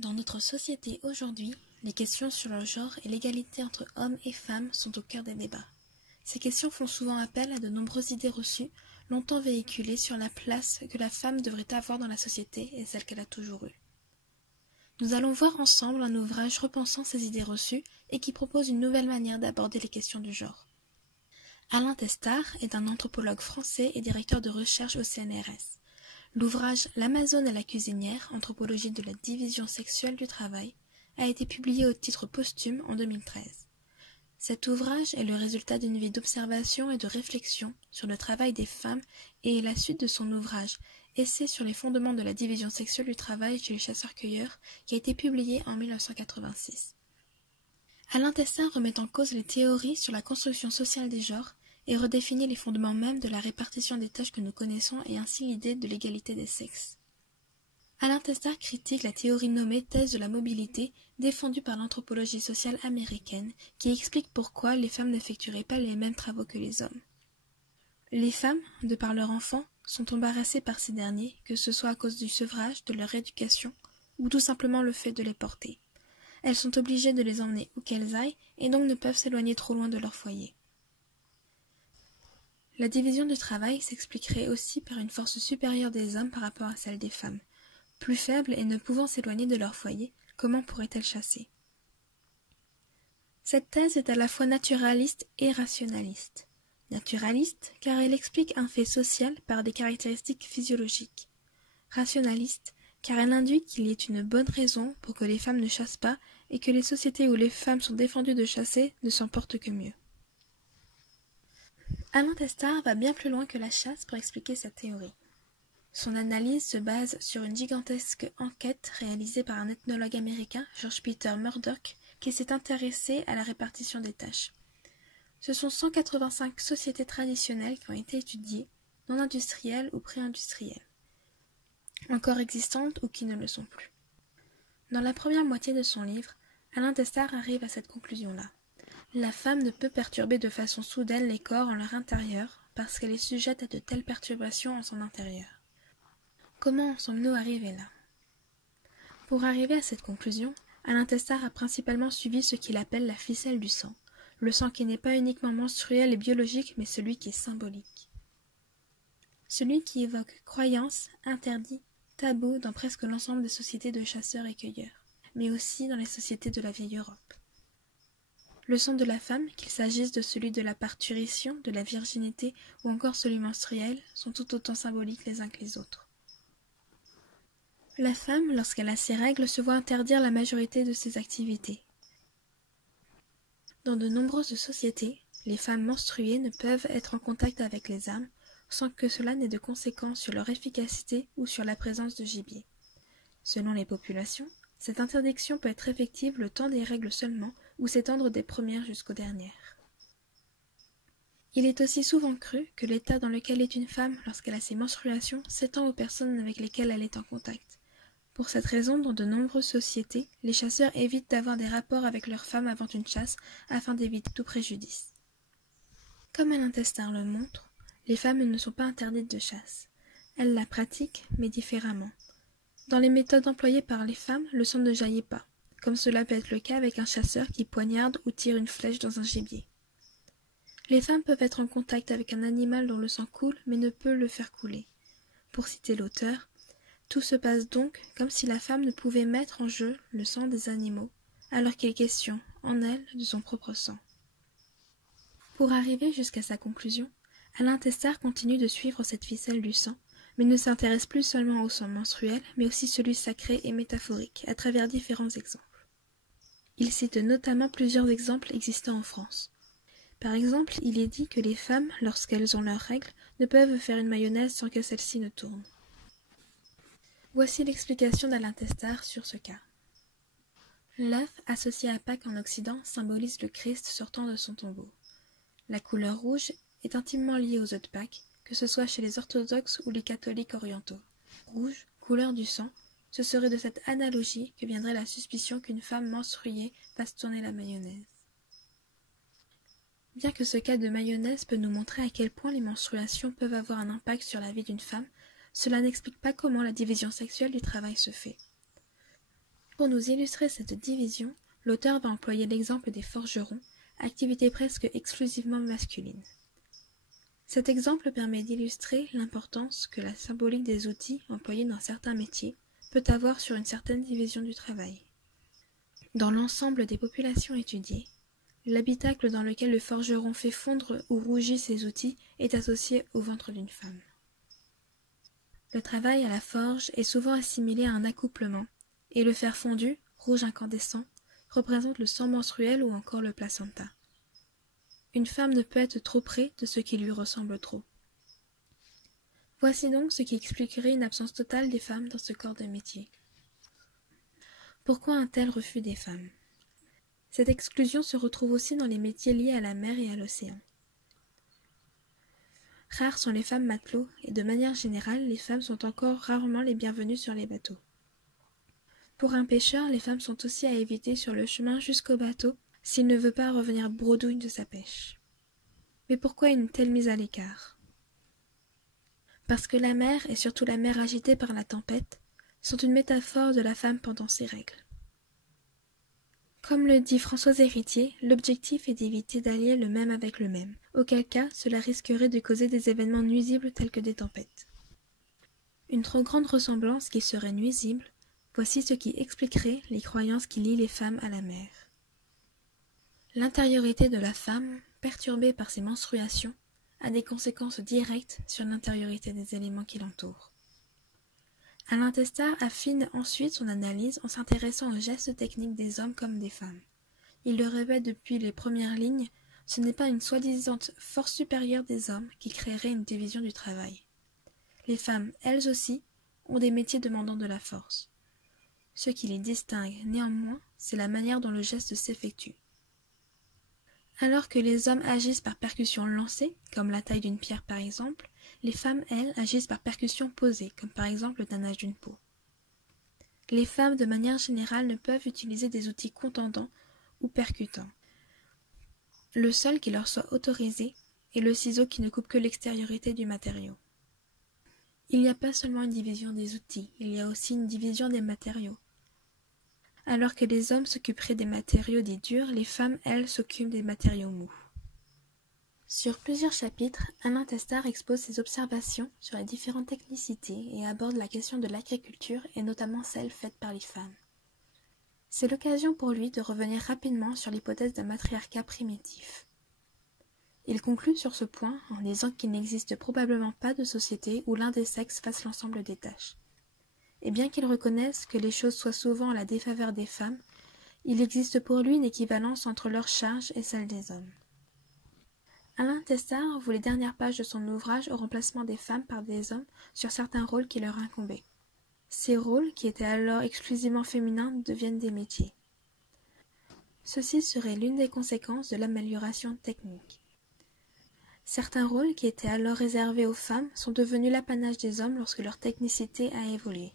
Dans notre société aujourd'hui, les questions sur le genre et l'égalité entre hommes et femmes sont au cœur des débats. Ces questions font souvent appel à de nombreuses idées reçues, longtemps véhiculées sur la place que la femme devrait avoir dans la société et celle qu'elle a toujours eue. Nous allons voir ensemble un ouvrage repensant ces idées reçues et qui propose une nouvelle manière d'aborder les questions du genre. Alain Testart est un anthropologue français et directeur de recherche au CNRS. L'ouvrage « L'Amazone et la cuisinière, anthropologie de la division sexuelle du travail » a été publié au titre posthume en 2013. Cet ouvrage est le résultat d'une vie d'observation et de réflexion sur le travail des femmes et est la suite de son ouvrage « Essai sur les fondements de la division sexuelle du travail chez les chasseurs-cueilleurs » qui a été publié en 1986. Alain Testart remet en cause les théories sur la construction sociale des genres et redéfinit les fondements mêmes de la répartition des tâches que nous connaissons et ainsi l'idée de l'égalité des sexes. Alain Testart critique la théorie nommée thèse de la mobilité défendue par l'anthropologie sociale américaine qui explique pourquoi les femmes n'effectueraient pas les mêmes travaux que les hommes. Les femmes, de par leurs enfants, sont embarrassées par ces derniers, que ce soit à cause du sevrage, de leur éducation ou tout simplement le fait de les porter. Elles sont obligées de les emmener où qu'elles aillent et donc ne peuvent s'éloigner trop loin de leur foyer. La division du travail s'expliquerait aussi par une force supérieure des hommes par rapport à celle des femmes. Plus faibles et ne pouvant s'éloigner de leur foyer, comment pourraient-elles chasser? Cette thèse est à la fois naturaliste et rationaliste. Naturaliste, car elle explique un fait social par des caractéristiques physiologiques. Rationaliste, car elle induit qu'il y ait une bonne raison pour que les femmes ne chassent pas et que les sociétés où les femmes sont défendues de chasser ne s'en portent que mieux. Alain Testart va bien plus loin que la chasse pour expliquer cette théorie. Son analyse se base sur une gigantesque enquête réalisée par un ethnologue américain, George Peter Murdoch, qui s'est intéressé à la répartition des tâches. Ce sont 185 sociétés traditionnelles qui ont été étudiées, non industrielles ou pré-industrielles, encore existantes ou qui ne le sont plus. Dans la première moitié de son livre, Alain Testart arrive à cette conclusion-là. La femme ne peut perturber de façon soudaine les corps en leur intérieur parce qu'elle est sujette à de telles perturbations en son intérieur. Comment en sommes-nous arrivés là? Pour arriver à cette conclusion, Alain Testart a principalement suivi ce qu'il appelle la ficelle du sang, le sang qui n'est pas uniquement menstruel et biologique mais celui qui est symbolique. Celui qui évoque croyances, interdits, tabous dans presque l'ensemble des sociétés de chasseurs et cueilleurs, mais aussi dans les sociétés de la vieille Europe. Le sang de la femme, qu'il s'agisse de celui de la parturition, de la virginité ou encore celui menstruel, sont tout autant symboliques les uns que les autres. La femme, lorsqu'elle a ses règles, se voit interdire la majorité de ses activités. Dans de nombreuses sociétés, les femmes menstruées ne peuvent être en contact avec les âmes sans que cela n'ait de conséquences sur leur efficacité ou sur la présence de gibier. Selon les populations, cette interdiction peut être effective le temps des règles seulement ou s'étendre des premières jusqu'aux dernières. Il est aussi souvent cru que l'état dans lequel est une femme lorsqu'elle a ses menstruations s'étend aux personnes avec lesquelles elle est en contact. Pour cette raison, dans de nombreuses sociétés, les chasseurs évitent d'avoir des rapports avec leurs femmes avant une chasse afin d'éviter tout préjudice. Comme Alain Testart le montre, les femmes ne sont pas interdites de chasse. Elles la pratiquent, mais différemment. Dans les méthodes employées par les femmes, le sang ne jaillit pas, comme cela peut être le cas avec un chasseur qui poignarde ou tire une flèche dans un gibier. Les femmes peuvent être en contact avec un animal dont le sang coule, mais ne peut le faire couler. Pour citer l'auteur, tout se passe donc comme si la femme ne pouvait mettre en jeu le sang des animaux, alors qu'il est question, en elle, de son propre sang. Pour arriver jusqu'à sa conclusion, Alain Testart continue de suivre cette ficelle du sang, mais ne s'intéresse plus seulement au sang menstruel, mais aussi celui sacré et métaphorique, à travers différents exemples. Il cite notamment plusieurs exemples existants en France. Par exemple, il est dit que les femmes, lorsqu'elles ont leurs règles, ne peuvent faire une mayonnaise sans que celle-ci ne tourne. Voici l'explication d'Alain Testart sur ce cas. L'œuf, associé à Pâques en Occident, symbolise le Christ sortant de son tombeau. La couleur rouge est intimement liée aux œufs de Pâques, que ce soit chez les orthodoxes ou les catholiques orientaux. Rouge, couleur du sang, ce serait de cette analogie que viendrait la suspicion qu'une femme menstruée fasse tourner la mayonnaise. Bien que ce cas de mayonnaise peut nous montrer à quel point les menstruations peuvent avoir un impact sur la vie d'une femme, cela n'explique pas comment la division sexuelle du travail se fait. Pour nous illustrer cette division, l'auteur va employer l'exemple des forgerons, activité presque exclusivement masculine. Cet exemple permet d'illustrer l'importance que la symbolique des outils employés dans certains métiers peut avoir sur une certaine division du travail. Dans l'ensemble des populations étudiées, l'habitacle dans lequel le forgeron fait fondre ou rougit ses outils est associé au ventre d'une femme. Le travail à la forge est souvent assimilé à un accouplement, et le fer fondu, rouge incandescent, représente le sang menstruel ou encore le placenta. Une femme ne peut être trop près de ce qui lui ressemble trop. Voici donc ce qui expliquerait une absence totale des femmes dans ce corps de métier. Pourquoi un tel refus des femmes? Cette exclusion se retrouve aussi dans les métiers liés à la mer et à l'océan. Rares sont les femmes matelots et de manière générale, les femmes sont encore rarement les bienvenues sur les bateaux. Pour un pêcheur, les femmes sont aussi à éviter sur le chemin jusqu'au bateau s'il ne veut pas revenir bredouille de sa pêche. Mais pourquoi une telle mise à l'écart? Parce que la mer, et surtout la mer agitée par la tempête, sont une métaphore de la femme pendant ses règles. Comme le dit François Héritier, l'objectif est d'éviter d'allier le même avec le même, auquel cas cela risquerait de causer des événements nuisibles tels que des tempêtes. Une trop grande ressemblance qui serait nuisible, voici ce qui expliquerait les croyances qui lient les femmes à la mer. L'intériorité de la femme, perturbée par ses menstruations, a des conséquences directes sur l'intériorité des éléments qui l'entourent. Alain Testard affine ensuite son analyse en s'intéressant aux gestes techniques des hommes comme des femmes. Il le répète depuis les premières lignes, ce n'est pas une soi-disant force supérieure des hommes qui créerait une division du travail. Les femmes, elles aussi, ont des métiers demandant de la force. Ce qui les distingue, néanmoins, c'est la manière dont le geste s'effectue. Alors que les hommes agissent par percussion lancée, comme la taille d'une pierre par exemple, les femmes, elles, agissent par percussion posée, comme par exemple le tannage d'une peau. Les femmes, de manière générale, ne peuvent utiliser des outils contendants ou percutants. Le seul qui leur soit autorisé est le ciseau qui ne coupe que l'extériorité du matériau. Il n'y a pas seulement une division des outils, il y a aussi une division des matériaux. Alors que les hommes s'occuperaient des matériaux dits durs, les femmes, elles, s'occupent des matériaux mous. Sur plusieurs chapitres, Alain Testard expose ses observations sur les différentes technicités et aborde la question de l'agriculture et notamment celle faite par les femmes. C'est l'occasion pour lui de revenir rapidement sur l'hypothèse d'un matriarcat primitif. Il conclut sur ce point en disant qu'il n'existe probablement pas de société où l'un des sexes fasse l'ensemble des tâches. Et bien qu'il reconnaisse que les choses soient souvent à la défaveur des femmes, il existe pour lui une équivalence entre leur charge et celle des hommes. Alain Testard voit les dernières pages de son ouvrage au remplacement des femmes par des hommes sur certains rôles qui leur incombaient. Ces rôles, qui étaient alors exclusivement féminins, deviennent des métiers. Ceci serait l'une des conséquences de l'amélioration technique. Certains rôles qui étaient alors réservés aux femmes sont devenus l'apanage des hommes lorsque leur technicité a évolué.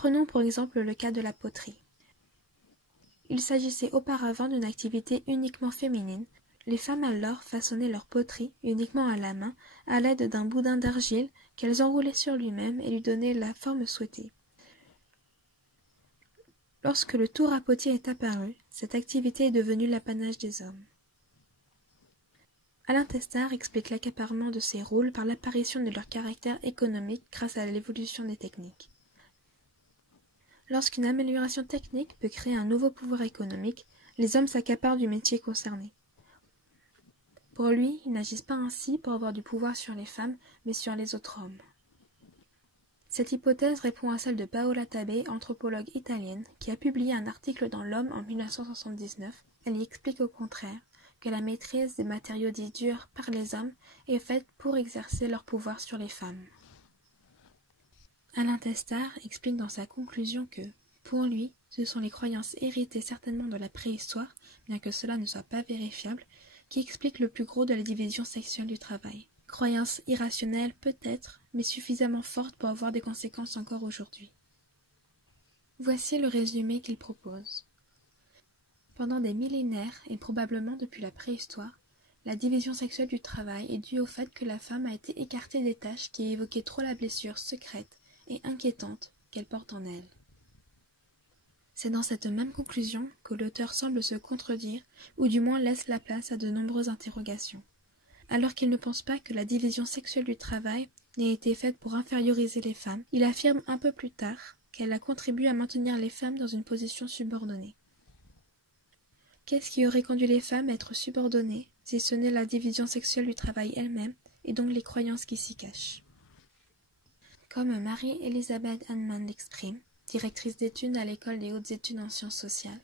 Prenons pour exemple le cas de la poterie. Il s'agissait auparavant d'une activité uniquement féminine. Les femmes alors façonnaient leur poterie uniquement à la main à l'aide d'un boudin d'argile qu'elles enroulaient sur lui-même et lui donnaient la forme souhaitée. Lorsque le tour à potier est apparu, cette activité est devenue l'apanage des hommes. Alain Testard explique l'accaparement de ces rôles par l'apparition de leur caractère économique grâce à l'évolution des techniques. Lorsqu'une amélioration technique peut créer un nouveau pouvoir économique, les hommes s'accaparent du métier concerné. Pour lui, ils n'agissent pas ainsi pour avoir du pouvoir sur les femmes, mais sur les autres hommes. Cette hypothèse répond à celle de Paola Tabé, anthropologue italienne, qui a publié un article dans l'Homme en 1979. Elle y explique au contraire que la maîtrise des matériaux dits durs par les hommes est faite pour exercer leur pouvoir sur les femmes. Alain Testard explique dans sa conclusion que, pour lui, ce sont les croyances héritées certainement de la préhistoire, bien que cela ne soit pas vérifiable, qui expliquent le plus gros de la division sexuelle du travail. Croyances irrationnelles peut-être, mais suffisamment fortes pour avoir des conséquences encore aujourd'hui. Voici le résumé qu'il propose. Pendant des millénaires, et probablement depuis la préhistoire, la division sexuelle du travail est due au fait que la femme a été écartée des tâches qui évoquaient trop la blessure secrète et inquiétante qu'elle porte en elle. C'est dans cette même conclusion que l'auteur semble se contredire, ou du moins laisse la place à de nombreuses interrogations. Alors qu'il ne pense pas que la division sexuelle du travail n'ait été faite pour inférioriser les femmes, il affirme un peu plus tard qu'elle a contribué à maintenir les femmes dans une position subordonnée. Qu'est-ce qui aurait conduit les femmes à être subordonnées, si ce n'est la division sexuelle du travail elle-même, et donc les croyances qui s'y cachent? Comme Marie-Elisabeth Hannemann l'exprime, directrice d'études à l'École des hautes études en sciences sociales,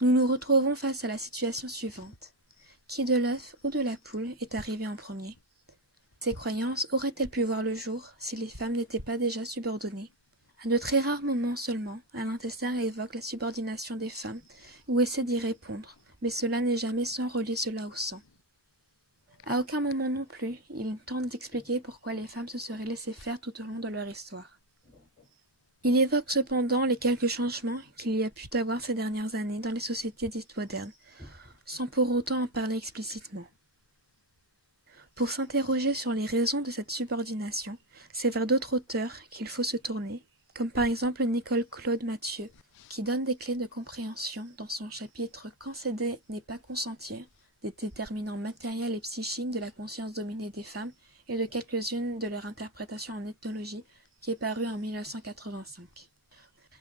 nous nous retrouvons face à la situation suivante. Qui de l'œuf ou de la poule est arrivé en premier? Ces croyances auraient-elles pu voir le jour si les femmes n'étaient pas déjà subordonnées? À de très rares moments seulement, Alain Tesser évoque la subordination des femmes ou essaie d'y répondre, mais cela n'est jamais sans relier cela au sang. À aucun moment non plus, il tente d'expliquer pourquoi les femmes se seraient laissées faire tout au long de leur histoire. Il évoque cependant les quelques changements qu'il y a pu avoir ces dernières années dans les sociétés dites modernes, sans pour autant en parler explicitement. Pour s'interroger sur les raisons de cette subordination, c'est vers d'autres auteurs qu'il faut se tourner, comme par exemple Nicole Claude Mathieu, qui donne des clés de compréhension dans son chapitre « Quand céder n'est pas consentir », des déterminants matériels et psychiques de la conscience dominée des femmes et de quelques-unes de leur interprétation en ethnologie, qui est paru en 1985.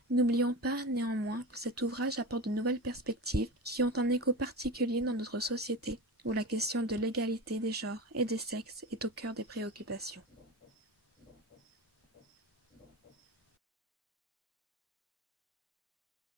N'oublions pas, néanmoins, que cet ouvrage apporte de nouvelles perspectives qui ont un écho particulier dans notre société, où la question de l'égalité des genres et des sexes est au cœur des préoccupations.